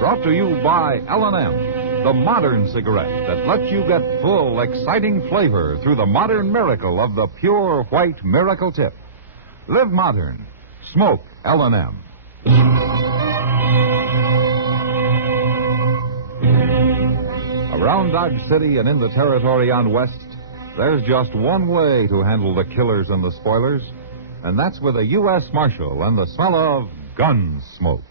Brought to you by L&M, the modern cigarette that lets you get full, exciting flavor through the modern miracle of the pure white Miracle Tip. Live modern. Smoke L&M. Around Dodge City and in the territory on West, there's just one way to handle the killers and the spoilers, and that's with a U.S. Marshal and the smell of Gunsmoke.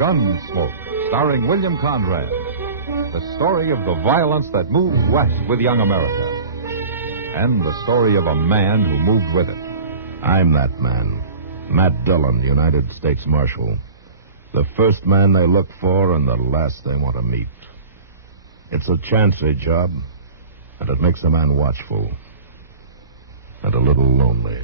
Gunsmoke, starring William Conrad. The story of the violence that moved west with young America. And the story of a man who moved with it. I'm that man. Matt Dillon, United States Marshal. The first man they look for and the last they want to meet. It's a chancy job, and it makes a man watchful. And a little lonely.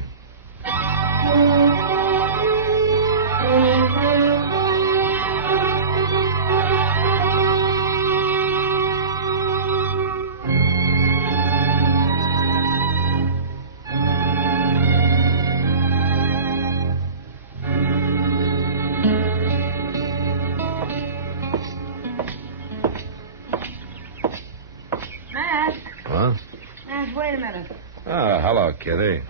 Wait a minute. Oh, hello, Kitty.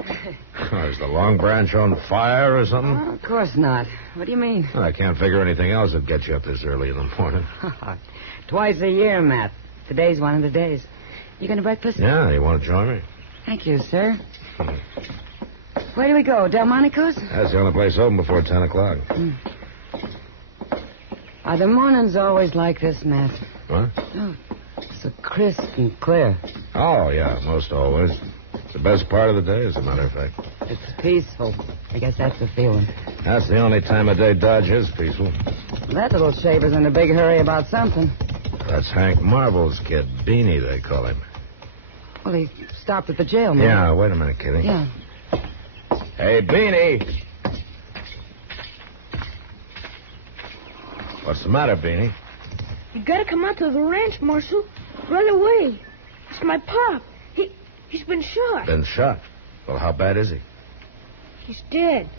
Is the Long Branch on fire or something? Oh, of course not. What do you mean? I can't figure anything else that gets you up this early in the morning. Twice a year, Matt. Today's one of the days. You going to breakfast? Yeah, you want to join me? Thank you, sir. Where do we go? Delmonico's? That's the only place open before 10 o'clock. Are the mornings always like this, Matt? What? Oh, so crisp and clear. Oh, yeah, most always. It's the best part of the day, as a matter of fact. It's peaceful. I guess that's the feeling. That's the only time of day Dodge is peaceful. That little shaver's in a big hurry about something. That's Hank Marvel's kid, Beanie, they call him. Well, he stopped at the jail, man. Yeah, wait a minute, Kitty. Yeah. Hey, Beanie. What's the matter, Beanie? You gotta come out to the ranch, Marshal. Right away. It's my pop. He's been shot. Been shot? Well, how bad is he? He's dead.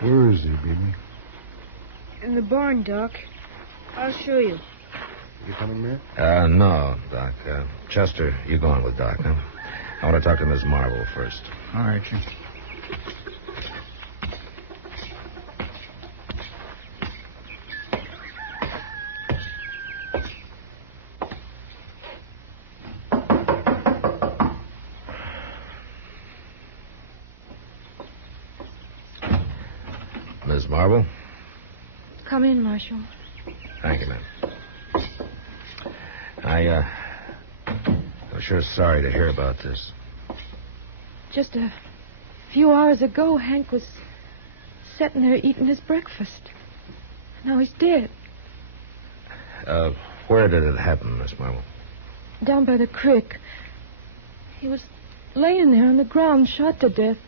Where is he, Beanie? In the barn, Doc. I'll show you. You coming, Matt? No, Doc. Chester, you go on with Doc, huh? I want to talk to Miss Marvel first. All right, Jim. Miss Marvel? Come in, Marshal. Thank you, ma'am. I'm sure sorry to hear about this. Just a few hours ago, Hank was sitting there eating his breakfast. Now he's dead. Where did it happen, Miss Marvel? Down by the creek. He was laying there on the ground, shot to death.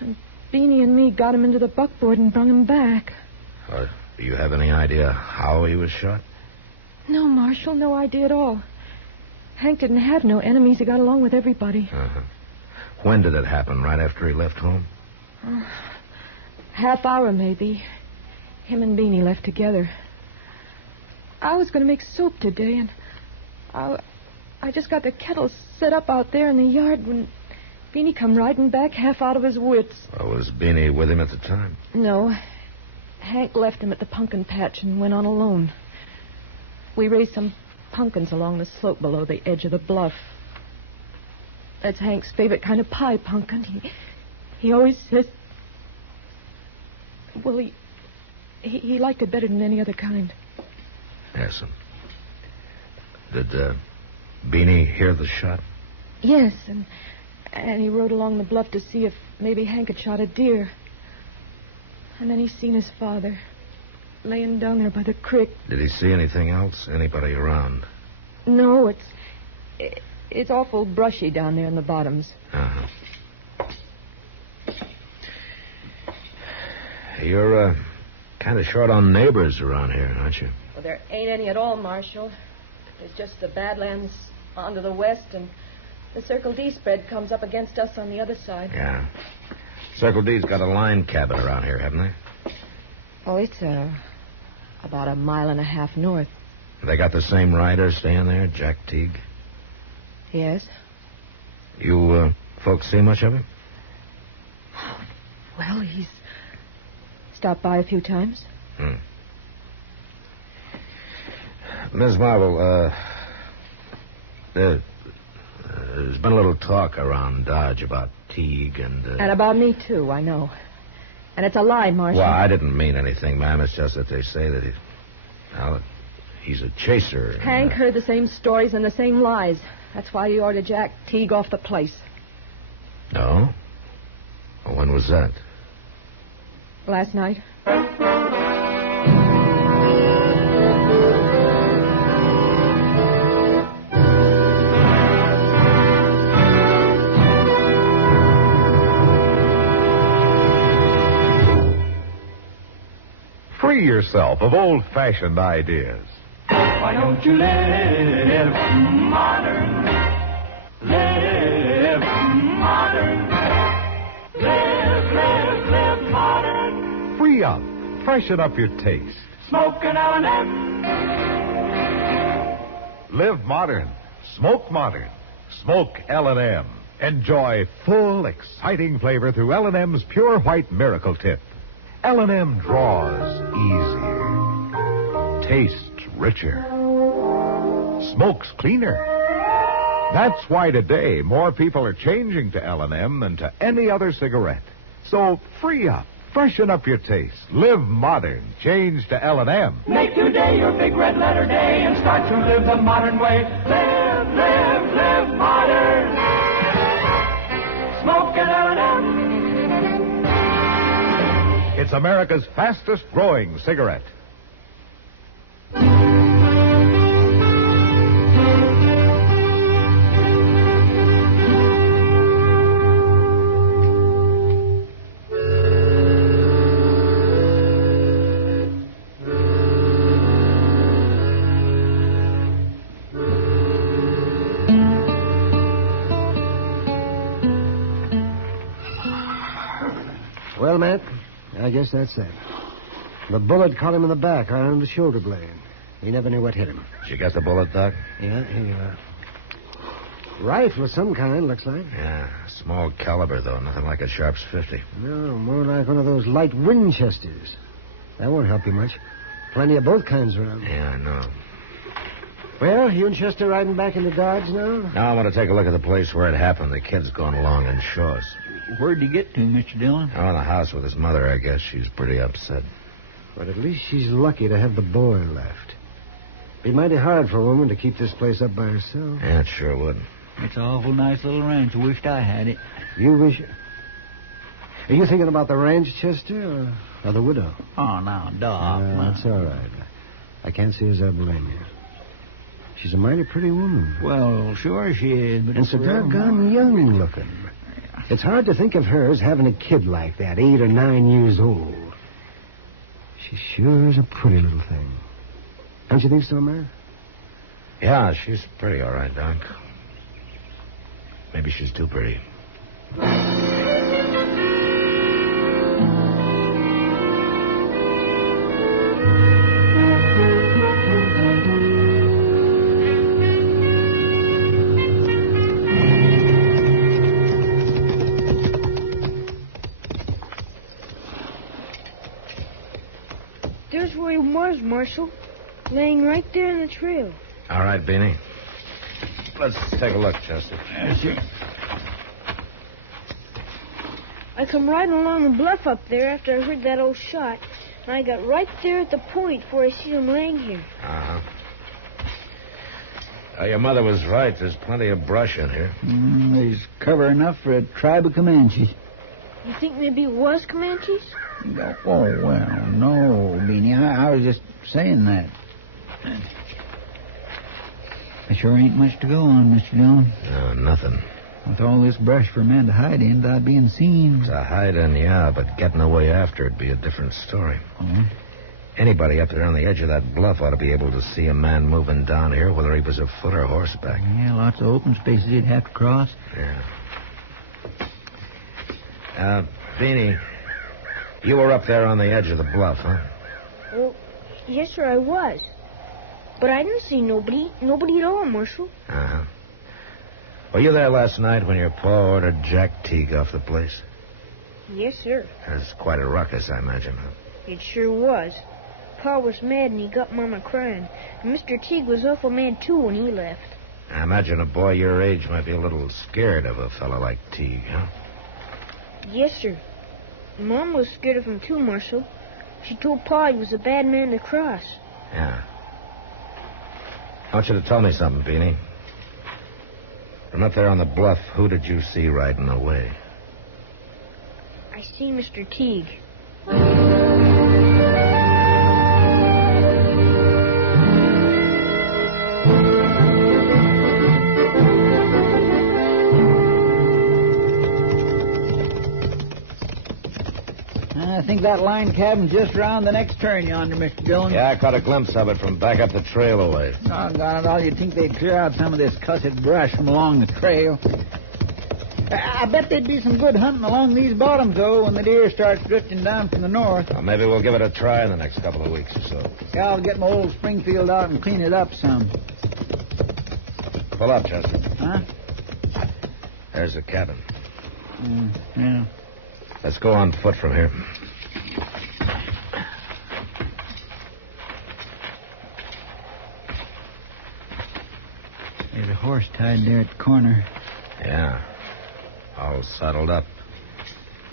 And Beanie and me got him into the buckboard and brung him back. Do you have any idea how he was shot? No, Marshal, no idea at all. Hank didn't have no enemies. He got along with everybody. Uh-huh. When did it happen? Right after he left home? Half hour, maybe. Him and Beanie left together. I was going to make soup today, and I just got the kettle set up out there in the yard when Beanie come riding back half out of his wits. Was Beanie with him at the time? No. Hank left him at the pumpkin patch and went on alone. We raised some pumpkins along the slope below the edge of the bluff. That's Hank's favorite kind of pie pumpkin. He always says... Well, he liked it better than any other kind. Yes, Did Beanie hear the shot? Yes, and he rode along the bluff to see if maybe Hank had shot a deer. And then he seen his father laying down there by the creek. Did he see anything else? Anybody around? No, it's awful brushy down there in the bottoms. Uh-huh. You're kind of short on neighbors around here, aren't you? Well, there ain't any at all, Marshal. There's just the Badlands on to the west, and the Circle D spread comes up against us on the other side. Yeah. Circle D's got a line cabin around here, haven't they? Oh, it's about a mile and a half north. They got the same rider staying there, Jack Teague? Yes. You folks see much of him? Well, he's stopped by a few times. Miss Marvel, there's been a little talk around Dodge about Teague and... And about me, too, I know. And it's a lie, Marshal. Well, I didn't mean anything, ma'am. It's just that they say that he's a chaser. Hank heard the same stories and the same lies. That's why he ordered Jack Teague off the place. No? Well, when was that? Last night. Free yourself of old-fashioned ideas. Why don't you live modern? Live modern. Live modern. Free up. Freshen up your taste. Smoke an L&M. Live modern. Smoke modern. Smoke L&M. Enjoy full, exciting flavor through L&M's Pure White Miracle Tip. L&M draws easier. Tastes richer. Smokes cleaner. That's why today more people are changing to L&M than to any other cigarette. So free up. Freshen up your taste. Live modern. Change to L&M. Make today your big red letter day and start to live the modern way. Live modern. Smoke an L&M. It's America's fastest growing cigarette. Well, Matt, I guess that's that. The bullet caught him in the back, right on the shoulder blade. He never knew what hit him. Did you get the bullet, Doc? Yeah, here you are. Rifle of some kind, looks like. Yeah, small caliber, though. Nothing like a Sharps 50. No, more like one of those light Winchesters. That won't help you much. Plenty of both kinds around. Yeah, I know. Well, you and Chester riding back into Dodge now? Now I want to take a look at the place where it happened. The kid's going along in shorts. Where'd you get to, Mr. Dillon? Oh, in the house with his mother, I guess. She's pretty upset. But at least she's lucky to have the boy left. Be mighty hard for a woman to keep this place up by herself. Yeah, it sure would. It's an awful nice little ranch. I wished I had it. You wish... Are you thinking about the ranch, Chester, or the widow? Oh, now, Doc. That's all right. I can't see as I blame you. She's a mighty pretty woman. Well, sure she is, but And so doggone young looking. It's hard to think of her as having a kid like that, 8 or 9 years old. She sure is a pretty little thing. Don't you think so, man? Yeah, she's pretty all right, Doc. Maybe she's too pretty. There's where he was, Marshal. Laying right there in the trail. All right, Beanie. Let's take a look, Chester. Yes, sir. I come riding along the bluff up there after I heard that old shot, and I got right there at the point where I see him laying here. Uh-huh. Your mother was right. There's plenty of brush in here. There's cover enough for a tribe of Comanches. You think maybe it was Comanches? Oh, well, no, Beanie. I was just saying that. There sure ain't much to go on, Mr. Dillon. No, nothing. With all this brush for a man to hide in without being seen. To hide in, yeah, but getting away after it'd be a different story. Oh? Anybody up there on the edge of that bluff ought to be able to see a man moving down here, whether he was afoot or horseback. Yeah, lots of open spaces he'd have to cross. Yeah. Beanie, you were up there on the edge of the bluff, huh? Well, yes, sir, I was. But I didn't see nobody. Nobody at all, Marshal. Uh-huh. Were you there last night when your pa ordered Jack Teague off the place? Yes, sir. There's quite a ruckus, I imagine, huh? It sure was. Pa was mad and he got Mama crying. And Mr. Teague was awful mad, too, when he left. I imagine a boy your age might be a little scared of a fellow like Teague, huh? Yes, sir. Mom was scared of him, too, Marshal. She told Pa he was a bad man to cross. Yeah. I want you to tell me something, Beanie. From up there on the bluff, who did you see riding away? I see Mr. Teague. I think that line cabin's just around the next turn yonder, Mr. Dillon. Yeah, I caught a glimpse of it from back up the trail away. Doggone it all, you'd think they'd clear out some of this cussed brush from along the trail. I bet there'd be some good hunting along these bottoms, though, when the deer starts drifting down from the north. Well, maybe we'll give it a try in the next couple of weeks or so. Yeah, I'll get my old Springfield out and clean it up some. Pull up, Chester. Huh? There's the cabin. Yeah. Let's go on foot from here. There's a horse tied there at the corner. Yeah. All saddled up.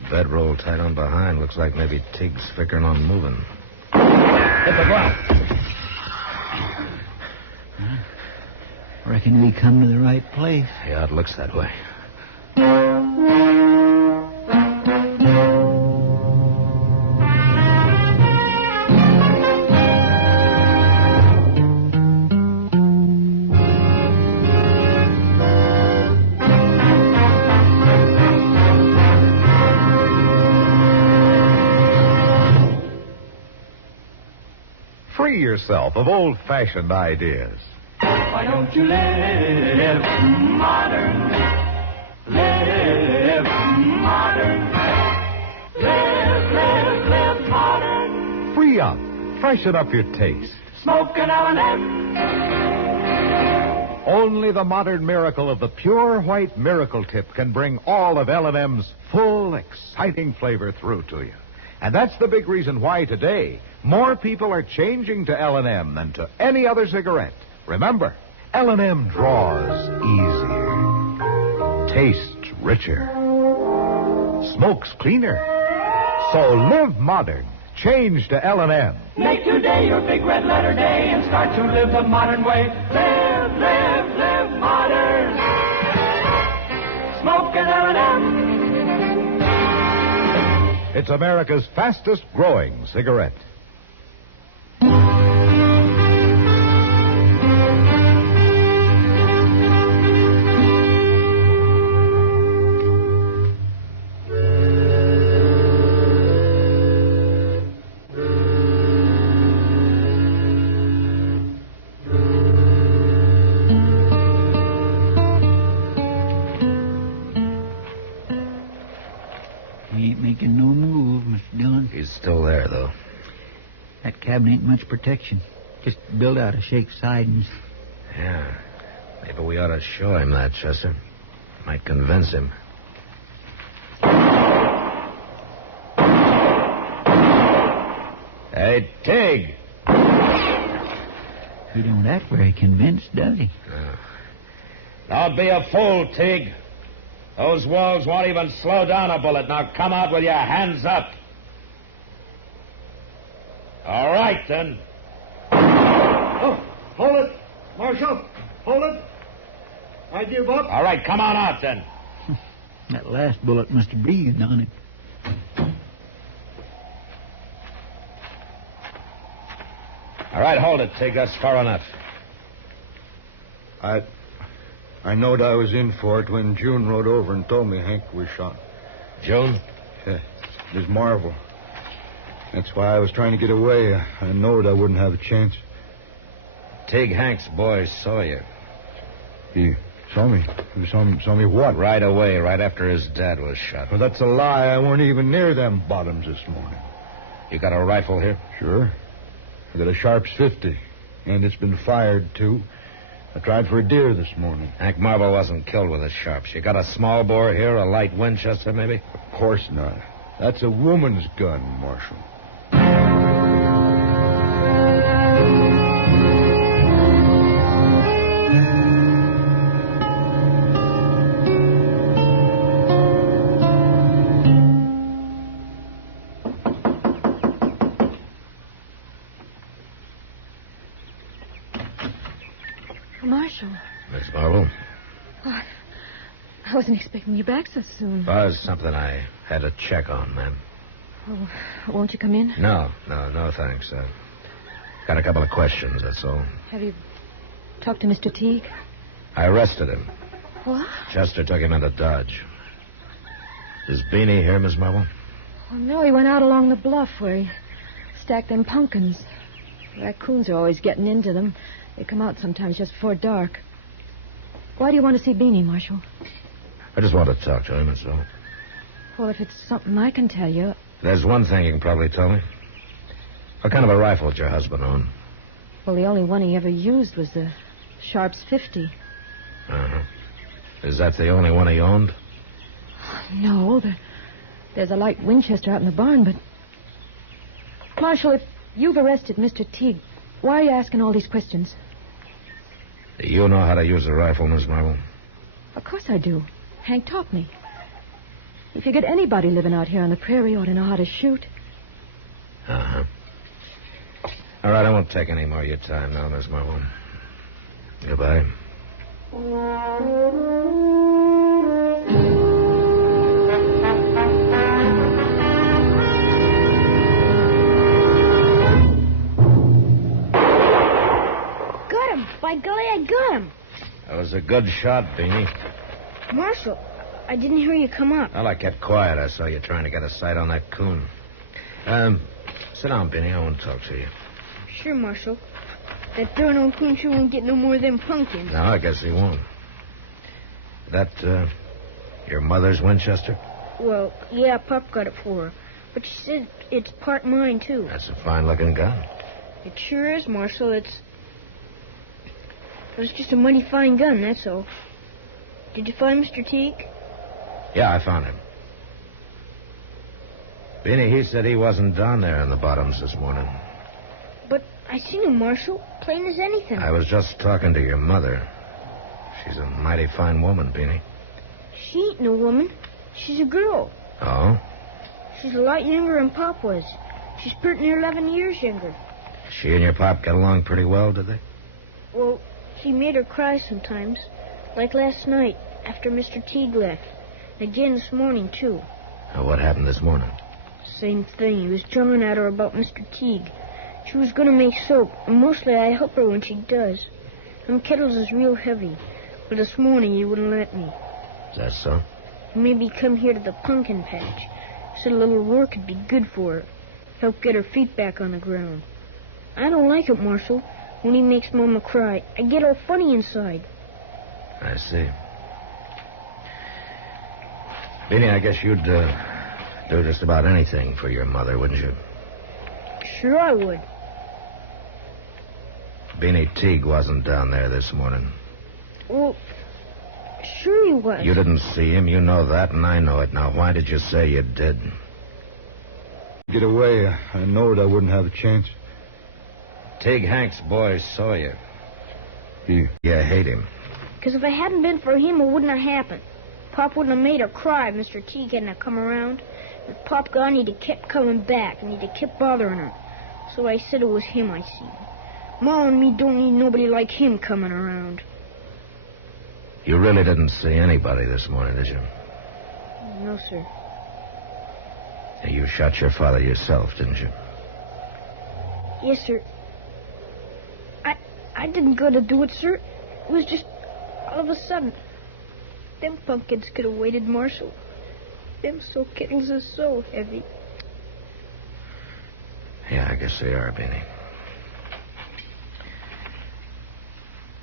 Bedroll tight on behind. Looks like maybe Teague's figuring on moving. Hit the bluff. Reckon we come to the right place. Yeah, it looks that way. Free yourself of old-fashioned ideas. Why don't you live modern? Live modern. Live modern. Free up. Freshen up your taste. Smoke an L&M. Only the modern miracle of the pure white miracle tip can bring all of L&M's full, exciting flavor through to you. And that's the big reason why today more people are changing to L&M than to any other cigarette. Remember, L&M draws easier, tastes richer, smokes cleaner. So live modern. Change to L&M. Make today your big red letter day and start to live the modern way. Live modern. Smoke an L&M. It's America's fastest growing cigarette. He ain't making no move, Mr. Dillon. He's still there, though. That cabin ain't much protection. Just built out of shake sidings. Yeah. Maybe we ought to show him that, Chester. Might convince him. Hey, Tig! He don't act very convinced, does he? No. Don't be a fool, Tig. Those walls won't even slow down a bullet. Now come out with your hands up. All right, then. Oh, hold it. Marshal, hold it. I give up. All right, come on out, then. That last bullet must have breathed on him. All right, hold it, Tig. That's far enough. I knowed I was in for it when June rode over and told me Hank was shot. June? Yeah, Miss Marvel. That's why I was trying to get away. I knowed I wouldn't have a chance. Tig, Hank's boy saw you. He saw me? He saw me what? Right away, right after his dad was shot. Well, that's a lie. I weren't even near them bottoms this morning. You got a rifle here? Sure. I got a Sharps 50, and it's been fired, too. I tried for a deer this morning. Hank Marvel wasn't killed with a Sharps. You got a small bore here, a light Winchester, maybe? Of course not. That's a woman's gun, Marshal. Marshal. Miss Marvel? Oh, I wasn't expecting you back so soon. Was something I had to check on, ma'am. Oh, won't you come in? No, thanks. Got a couple of questions, that's all. Have you talked to Mr. Teague? I arrested him. What? Chester took him into Dodge. Is Beanie here, Miss Marvel? Oh, no, he went out along the bluff where he stacked them pumpkins. Raccoons are always getting into them. They come out sometimes just before dark. Why do you want to see Beanie, Marshal? I just want to talk to him, that's all. Well, if it's something I can tell you... There's one thing you can probably tell me. What kind of a rifle did your husband own? Well, the only one he ever used was the Sharps 50. Uh-huh. Is that the only one he owned? No, there's a light Winchester out in the barn, but... Marshal, if you've arrested Mr. Teague, why are you asking all these questions? Do you know how to use a rifle, Miss Marvel? Of course I do. Hank taught me. If you get anybody living out here on the prairie, you ought to know how to shoot. Uh-huh. All right, I won't take any more of your time now, Miss Marvel. Goodbye. By golly, I got him. That was a good shot, Beanie. Marshal, I didn't hear you come up. Well, I kept quiet. I saw you trying to get a sight on that coon. Sit down, Beanie. I want to talk to you. Sure, Marshal. That darn old coon sure won't get no more of them pumpkins. No, I guess he won't. That, your mother's Winchester? Well, yeah, Pop got it for her. But she said it's part mine, too. That's a fine-looking gun. It sure is, Marshal. It's just a mighty fine gun, that's all. Did you find Mr. Teague? Yeah, I found him. Beanie, he said he wasn't down there in the bottoms this morning. But I seen him, Marshal. Plain as anything. I was just talking to your mother. She's a mighty fine woman, Beanie. She ain't no woman. She's a girl. Oh? She's a lot younger than Pop was. She's pretty near 11 years younger. She and your pop get along pretty well, did they? Well, he made her cry sometimes. Like last night, after Mr. Teague left. And again this morning, too. What happened this morning? Same thing. He was jawing at her about Mr. Teague. She was going to make soap, and mostly I help her when she does. Them kettles is real heavy. But this morning he wouldn't let me. Is that so? He made me come here to the pumpkin patch. Said a little work would be good for her. Help get her feet back on the ground. I don't like it, Marshal. When he makes Mama cry, I get all funny inside. I see. Beanie, I guess you'd do just about anything for your mother, wouldn't you? Sure I would. Beanie Teague wasn't down there this morning. Well, sure he was. You didn't see him, you know that, and I know it. Now, why did you say you did? Get away. I knowed I wouldn't have a chance. Teague Hank's boy saw you. You hate him. Because if it hadn't been for him, it wouldn't have happened. Pop wouldn't have made her cry if Mr. Teague hadn't have come around. With Pop gone, he'd have kept coming back, and he'd have kept bothering her. So I said it was him I seen. Ma and me don't need nobody like him coming around. You really didn't see anybody this morning, did you? No, sir. You shot your father yourself, didn't you? Yes, sir. I didn't go to do it, sir. It was just all of a sudden. Them pumpkins could have waited, Marshal. Them soap kettles are so heavy. Yeah, I guess they are, Benny.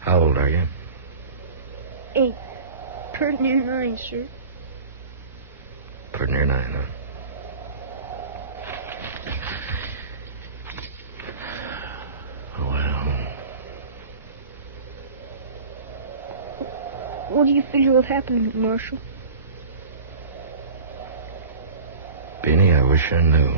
How old are you? 8. Pretty near 9, sir. Pretty near 9, huh? What do you figure will happen, Marshal? Benny, I wish I knew.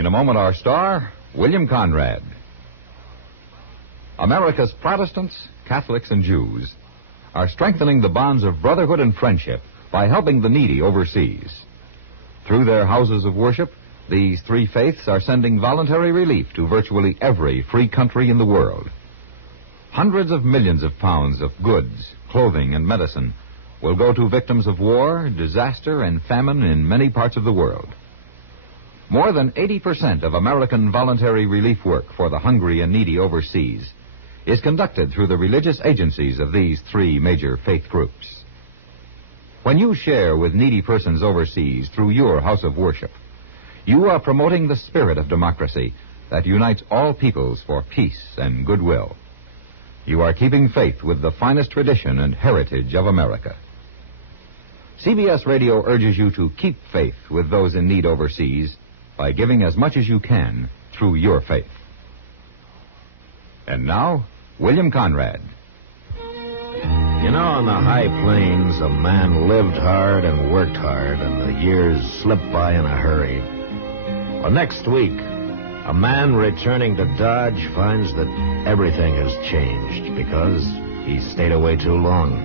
In a moment, our star, William Conrad. America's Protestants, Catholics, and Jews are strengthening the bonds of brotherhood and friendship by helping the needy overseas. Through their houses of worship, these three faiths are sending voluntary relief to virtually every free country in the world. Hundreds of millions of pounds of goods, clothing, and medicine will go to victims of war, disaster, and famine in many parts of the world. More than 80% of American voluntary relief work for the hungry and needy overseas is conducted through the religious agencies of these three major faith groups. When you share with needy persons overseas through your house of worship, you are promoting the spirit of democracy that unites all peoples for peace and goodwill. You are keeping faith with the finest tradition and heritage of America. CBS Radio urges you to keep faith with those in need overseas by giving as much as you can through your faith. And now, William Conrad. You know, on the high plains, a man lived hard and worked hard, and the years slipped by in a hurry. Well, next week, a man returning to Dodge finds that everything has changed because he stayed away too long.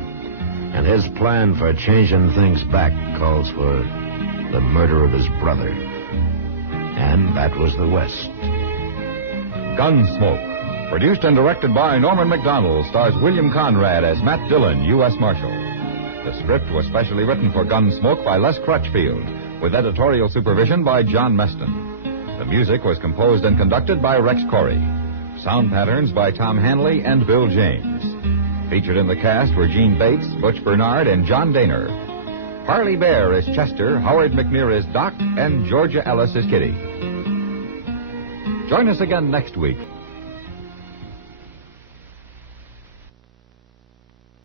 And his plan for changing things back calls for the murder of his brother. And that was the West. Gunsmoke, produced and directed by Norman MacDonnell, stars William Conrad as Matt Dillon, U.S. Marshal. The script was specially written for Gunsmoke by Les Crutchfield, with editorial supervision by John Meston. The music was composed and conducted by Rex Corey. Sound patterns by Tom Hanley and Bill James. Featured in the cast were Gene Bates, Butch Bernard, and John Daner. Parley Baer is Chester, Howard McNear is Doc, and Georgia Ellis is Kitty. Join us again next week